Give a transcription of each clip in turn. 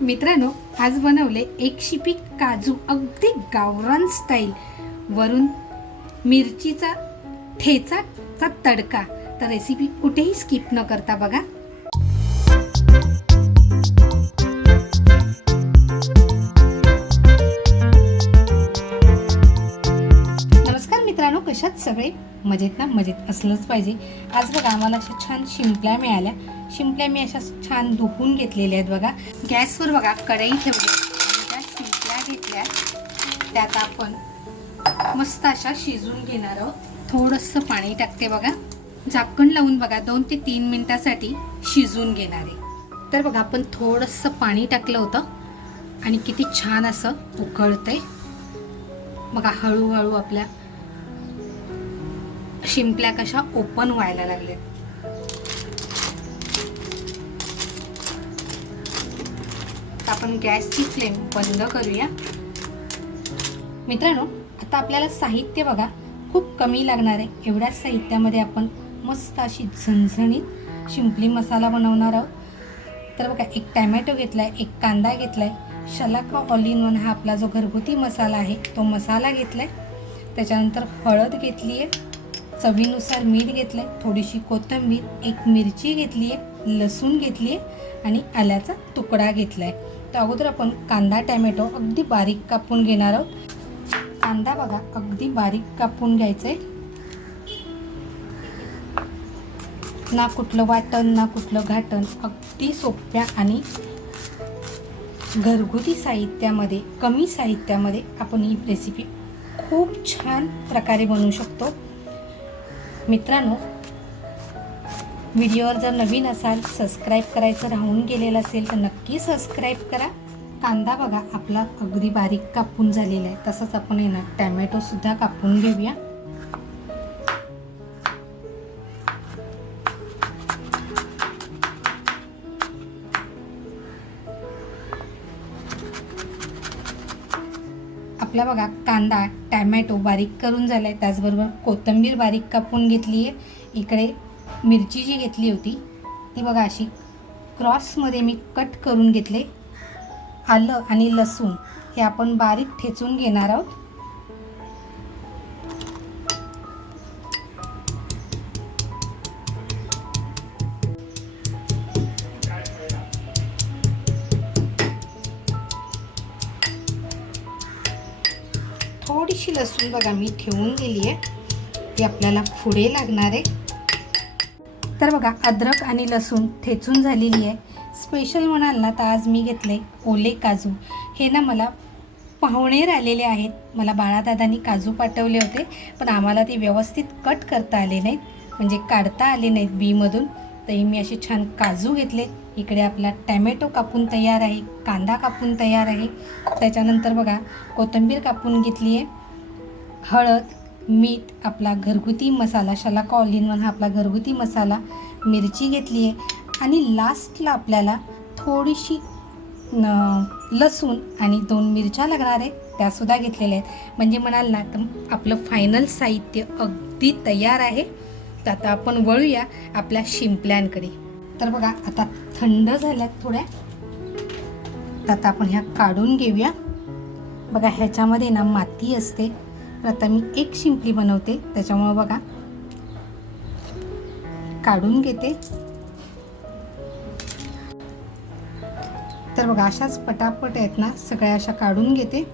मित्रांनो, आज बनवले एक शिपी काजू, अगदी गावरान स्टाईल, वरून मिरचीचा ठेचाचा तडका. तर रेसिपी कुठेही स्किप न करता बघा. नमस्कार मित्रांनो, कशात सगळे मजेत ना? मजेत असलंच पाहिजे. आज बघा आम्हाला अशा छान शिंपल्या मिळाल्या. शिंपल्या मी अशा छान धुवून घेतलेल्या आहेत बघा. गॅसवर बघा कढई ठेवली आणि त्या शिंपल्या घेतल्या. त्यात आपण मस्त अशा शिजवून घेणार आहोत. थोडंसं पाणी टाकते बघा. झाकण लावून बघा 2 ते 3 मिनिटासाठी शिजवून घेणार आहे. तर बघा आपण थोडंसं पाणी टाकलं होतं आणि किती छान असं उकळतंय बघा. हळूहळू आपल्या शिंपल्या कशा ओपन व्हायला लागल्यात. आपण गॅसची फ्लेम बंद करूया. मित्रांनो, आता आपल्याला साहित्य बघा खूप कमी लागणार आहे. एवढ्याच साहित्यामध्ये आपण मस्त अशी झणझणीत शिंपली मसाला बनवणार आहोत. तर बघा, एक टॅमॅटो घेतलाय, एक कांदा घेतलाय, शलाका ऑल इन वन हा आपला जो घरगुती मसाला आहे तो मसाला घेतलाय. त्याच्यानंतर हळद घेतली आहे, चवीनुसार मीठ घेतलंय, थोडीशी कोथिंबीर, एक मिरची घेतली आहे, लसूण घेतली आहे आणि आल्याचा तुकडा घेतलाय. तर अगोदर आपण कांदा टॅमॅटो अगदी बारीक कापून घेणार आहोत. कांदा बघा अगदी बारीक कापून घ्यायचंय. ना कुठलं वाटण ना कुठलं घाटण, अगदी सोप्या आणि घरगुती साहित्यामध्ये, कमी साहित्यामध्ये आपण ही रेसिपी खूप छान प्रकारे बनवू शकतो. मित्रांनो, व्हिडिओवर जर नवीन असाल, सबस्क्राईब करायचं राहून गेलेलं असेल तर नक्की सबस्क्राईब करा. कांदा बघा आपला अगदी बारीक कापून झालेला आहे. तसंच आपण आहे ना टॅमॅटो सुद्धा कापून घेऊया. आपला बघा कांदा टॅमॅटो बारीक करून झालाय. त्याचबरोबर कोथिंबीर बारीक कापून घेतली आहे. इकडे मिरची जी घेतली होती ती बघा अशी क्रॉसमध्ये मी कट करून घेतले. आलं आणि लसूण हे आपण बारीक ठेचून घेणार आहोत. थोडीशी लसूण बघा मी ठेवून गेली आहे, ती आपल्याला पुढे लागणार आहे. तर बघा अद्रक आणि लसूण ठेचून झालेली आहे. स्पेशल म्हणाल ना तर आज मी घेतले ओले काजू. हे ना मला पाहुणेर आलेले आहेत. मला बाळादादांनी काजू पाठवले होते, पण आम्हाला ते व्यवस्थित कट करता आले नाहीत, म्हणजे काढता आले नाहीत बीमधून. तरी मी असे छान काजू घेतले. इकडे आपला टॅमॅटो कापून तयार आहे, कांदा कापून तयार आहे. त्याच्यानंतर बघा कोथिंबीर कापून घेतली आहे, हळद, मीठ, आपला घरगुती मसाला शलाका ऑल इन वन हा आपला घरगुती मसाला, मिरची घेतली आहे आणि लास्टला आपल्याला थोडीशी लसूण आणि 2 मिरच्या लागणार आहेत, त्यासुद्धा घेतलेल्या आहेत. म्हणजे म्हणाल ना तर आपलं फायनल साहित्य अगदी तयार आहे. तर आता आपण वळूया आपल्या शिंपल्यांकडे. तर बघा आता थंड झाल्यात थोड्या. तर आता आपण ह्या काढून घेऊया. बघा ह्याच्यामध्ये ना माती असते. तर आता मी एक शिंपली बनवते, त्याच्यामुळं बघा काढून घेते. तर बघा अशाच पटापट आहेत ना सगळ्या अशा काढून घेते.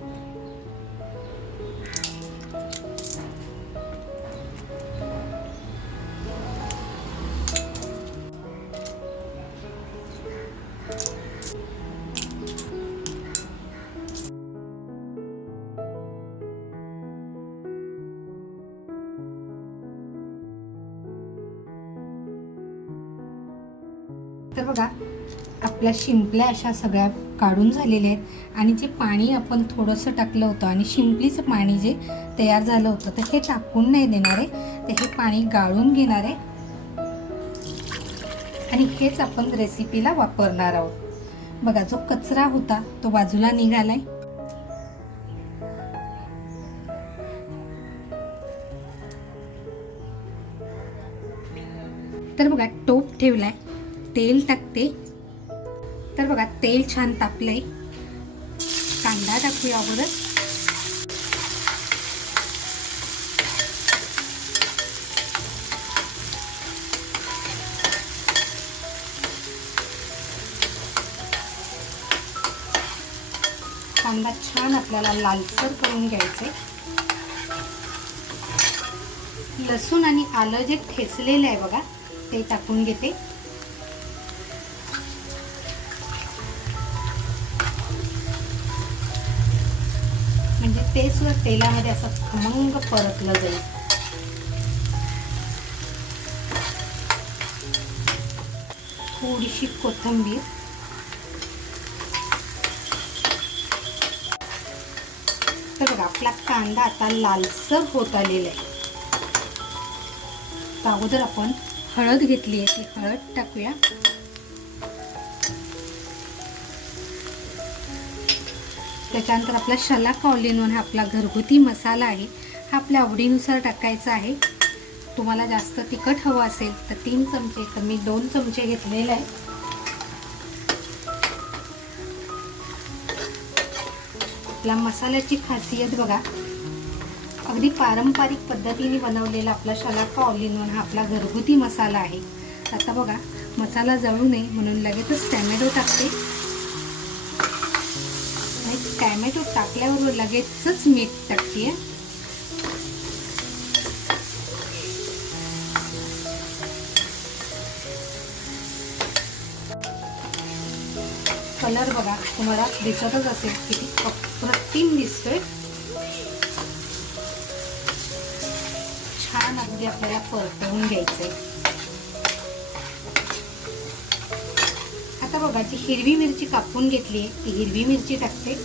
तर बघा आपल्या शिंपल्या अशा सगळ्या काढून झालेल्या आहेत. आणि जे पाणी आपण थोडंसं टाकलं होतं आणि शिंपलीचं पाणी जे तयार झालं होतं तर हे टाकून नाही देणार आहे. तर हे पाणी गाळून घेणार आहे आणि हेच आपण रेसिपीला वापरणार आहोत. बघा जो कचरा होता तो बाजूला निघालाय. तर बघा टोप ठेवलाय, तेल टाकते. तर बघा तेल छान तापलंय. कांदा टाकूया अगोदर. कांदा छान आपल्याला लालसर करून घ्यायचे. लसूण आणि आलं जे ठेचलेलं आहे बघा ते टाकून घेते. म्हणजे ते सुद्धा तेलामध्ये असं खमंग परतलं जाईल. थोडीशी कोथिंबीर. तर बघा आपला कांदा आता लालसर होत आलेला आहे. तर अगोदर आपण हळद घेतली आहे, ती हळद टाकूया. त्याच्यानंतर आपला शलाका ऑल इन वन हा आपला घरगुती मसाला आहे, हा आपल्या आवडीनुसार टाकायचा आहे. तुम्हाला जास्त तिखट हवं असेल तर 3 चमचे, तर मी 2 चमचे घेतलेले आहे. आपला मसाल्याची खासियत बघा, अगदी पारंपरिक पद्धतीने बनवलेला आपला शलाका ऑल इन वन हा आपला घरगुती मसाला आहे. आता बघा मसाला जळू नये म्हणून लगेचच टॅमॅटो टाकते. टॅमॅटो टाकल्यावर लगेचच मीठ टाकते. कलर बघा तुम्हाला दिसतच असेल किती अप्रतिम दिसतोय. छान अगदी आपल्याला परतवून घ्यायचंय. आता बघा जी हिरवी मिरची कापून घेतली आहे ती हिरवी मिरची टाकते.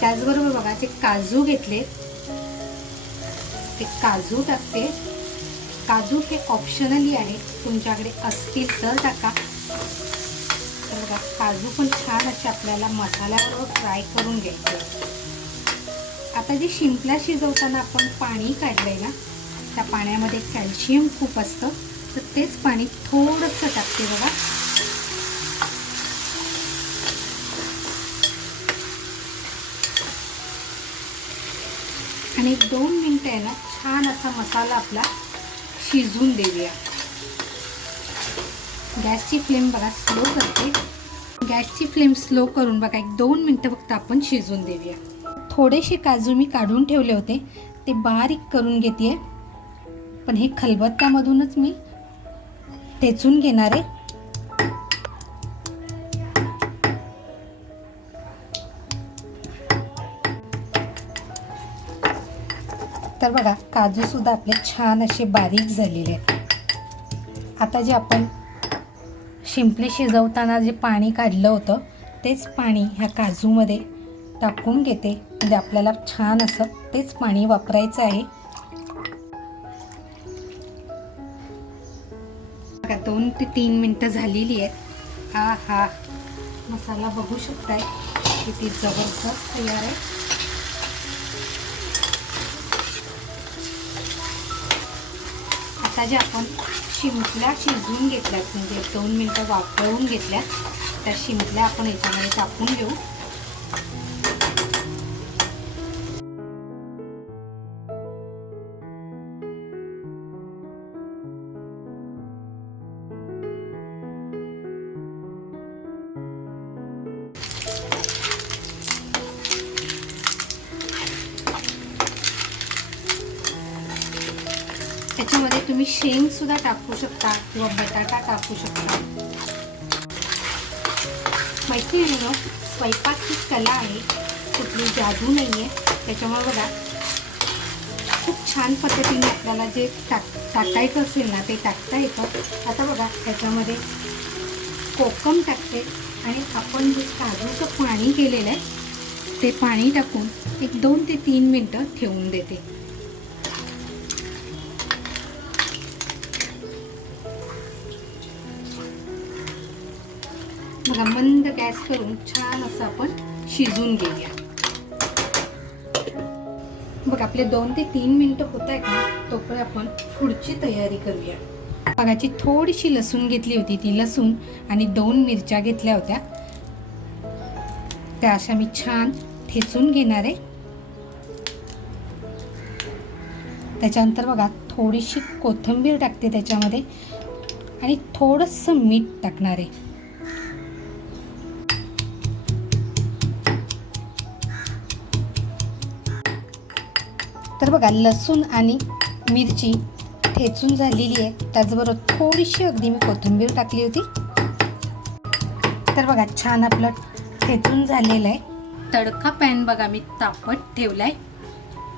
त्याचबरोबर बघा ते काजू घेतले, ते काजू टाकते. काजू हे ऑप्शनली आहे, तुमच्याकडे असतील तर टाका. तर बघा काजू पण छान असे आपल्याला मसाल्याबरोबर फ्राय करून घ्यायचे. आता जे शिंपला शिजवताना आपण पाणी काढलंय ना, त्या पाण्यामध्ये कॅल्शियम खूप असतं, तर तेच पाणी थोडंसं टाकते बघा. आणि 2 मिनिटं आहे ना छान असा मसाला आपला शिजून देऊया. गॅसची फ्लेम बघा स्लो करते. गॅसची फ्लेम स्लो करून बघा 1-2 मिनिटं फक्त आपण शिजून देऊया. थोडेसे काजू मी काढून ठेवले होते, ते बारीक करून घेते. पण हे खलबत्त्यामधूनच मी ठेचून घेणार आहे. तर बघा काजूसुद्धा आपले छान असे बारीक झालेले आहेत. आता जे आपण शिंपले शिजवताना जे पाणी काढलं होतं तेच पाणी ह्या काजूमध्ये टाकून घेते. म्हणजे आपल्याला छान असं तेच पाणी वापरायचं आहे. बघा 2 ते 3 मिनिटं झालेली आहेत. हा मसाला बघू शकताय किती जबरदस्त तयार आहे. आता जे आपण शिंपल्या शिजवून घेतल्यात, म्हणजे 2 मिनिटं वाफवून घेतल्यात, त्या शिंपल्या आपण याच्यामध्ये टाकून घेऊ. त्याच्यामध्ये तुम्ही शेंग सुद्धा टाकू शकता किंवा बटाटा टाकू शकता. माहिती आहे ना, स्वयंपाक ही कला आहे, कुठली जादू नाही आहे. त्याच्यामुळे बघा खूप छान पद्धतीने आपल्याला जे टाकायचं असेल ना ते टाकता येतं. आता बघा त्याच्यामध्ये कोकम टाकते आणि आपण जे काजूचं पाणी केलेलं आहे ते पाणी टाकून 2 ते 3 मिनिटं ठेवून देते. बघा मंद गॅस करून छान असं आपण शिजवून घेऊया. बघा आपले 2 ते 3 मिनिटं होत आहे का, तोपर्यंत आपण पुढची तयारी करूया. बघाची थोडीशी लसूण घेतली होती, ती लसूण आणि 2 मिरच्या घेतल्या होत्या, त्या अशा मी छान ठेचून घेणार आहे. त्याच्यानंतर बघा थोडीशी कोथिंबीर टाकते त्याच्यामध्ये आणि थोडंसं मीठ टाकणार आहे. तर बघा लसूण आणि मिरची ठेचून झालेली आहे, त्याचबरोबर थोडीशी अगदी मी कोथिंबीर टाकली होती. तर बघा छान आपलं ठेचून झालेलं आहे. तडका पॅन बघा मी तापत ठेवलाय,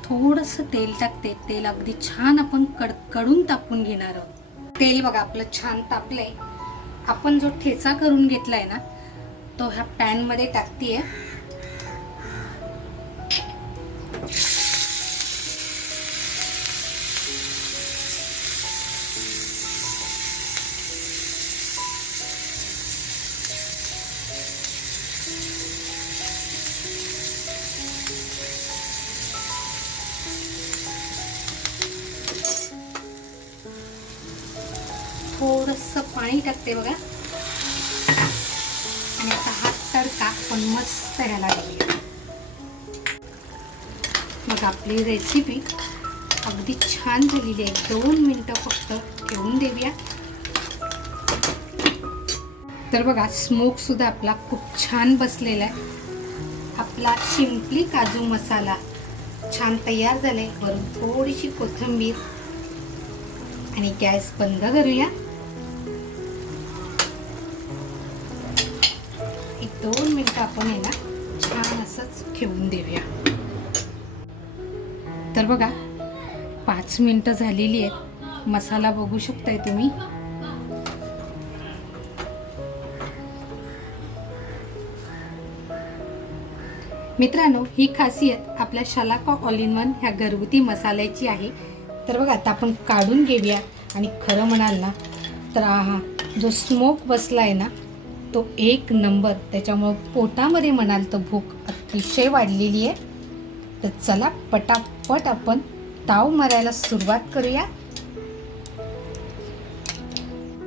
थोडंसं तेल टाकते. तेल अगदी छान आपण कडकडून तापून घेणार आहोत. तेल बघा आपलं छान तापलंय. आपण जो ठेचा करून घेतलाय ना, तो ह्या पॅन मध्ये टाकतेय. थोडंसं पाणी टाकते बघा आणि आता हा तडका आपण मस्त ह्याला घेऊया. मग आपली रेसिपी अगदी छान झालेली आहे. 2 मिनिटं फक्त ठेवून देऊया. तर बघा स्मोक सुद्धा आपला खूप छान बसलेला आहे. आपला सिंपली काजू मसाला छान तयार झालाय. वरून थोडीशी कोथिंबीर आणि गॅस बंद करूया. 1-2 मिनिटं आपण याला छान असंच ठेवून देऊया. तर बघा 5 मिनिटं झालेली आहेत. मसाला बघू शकताय तुम्ही. मित्रांनो, ही खासियत आपल्या शलाका ऑल इन वन ह्या घरगुती मसाल्याची आहे. तर बघा आता आपण काढून घेऊया. आणि खरं म्हणाल ना तर हा जो स्मोक बसला आहे ना, तो 1 नंबर. त्याच्यामुळं पोटामध्ये म्हणाल तर भूक अतिशय वाढलेली आहे. तर चला पटापट आपण ताव मारायला सुरुवात करूया.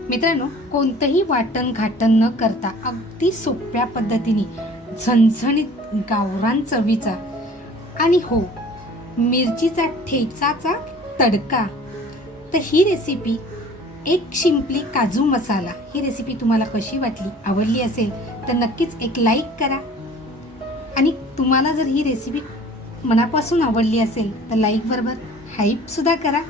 मित्रांनो, कोणतंही वाटण घाटण न करता अगदी सोप्या पद्धतीने झणझणीत गावरान चवीचा आणि हो मिरचीचा ठेचाचा तडका. तर ही रेसिपी एक सिंपली काजू मसाला, ही रेसिपी तुम्हाला कशी वाटली, आवडली असेल तर नक्कीच एक लाईक करा. आणि तुम्हाला जर ही रेसिपी मनापासून आवडली असेल तर लाईक बरोबर हाईपसुद्धा करा.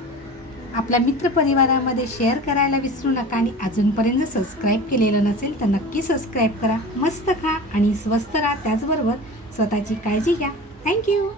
आपल्या मित्रपरिवारामध्ये शेअर करायला विसरू नका. आणि अजूनपर्यंत सबस्क्राईब केलेलं नसेल तर नक्की सबस्क्राईब करा. मस्त खा आणि स्वस्त राहा. त्याचबरोबर स्वतःची काळजी घ्या. थँक्यू.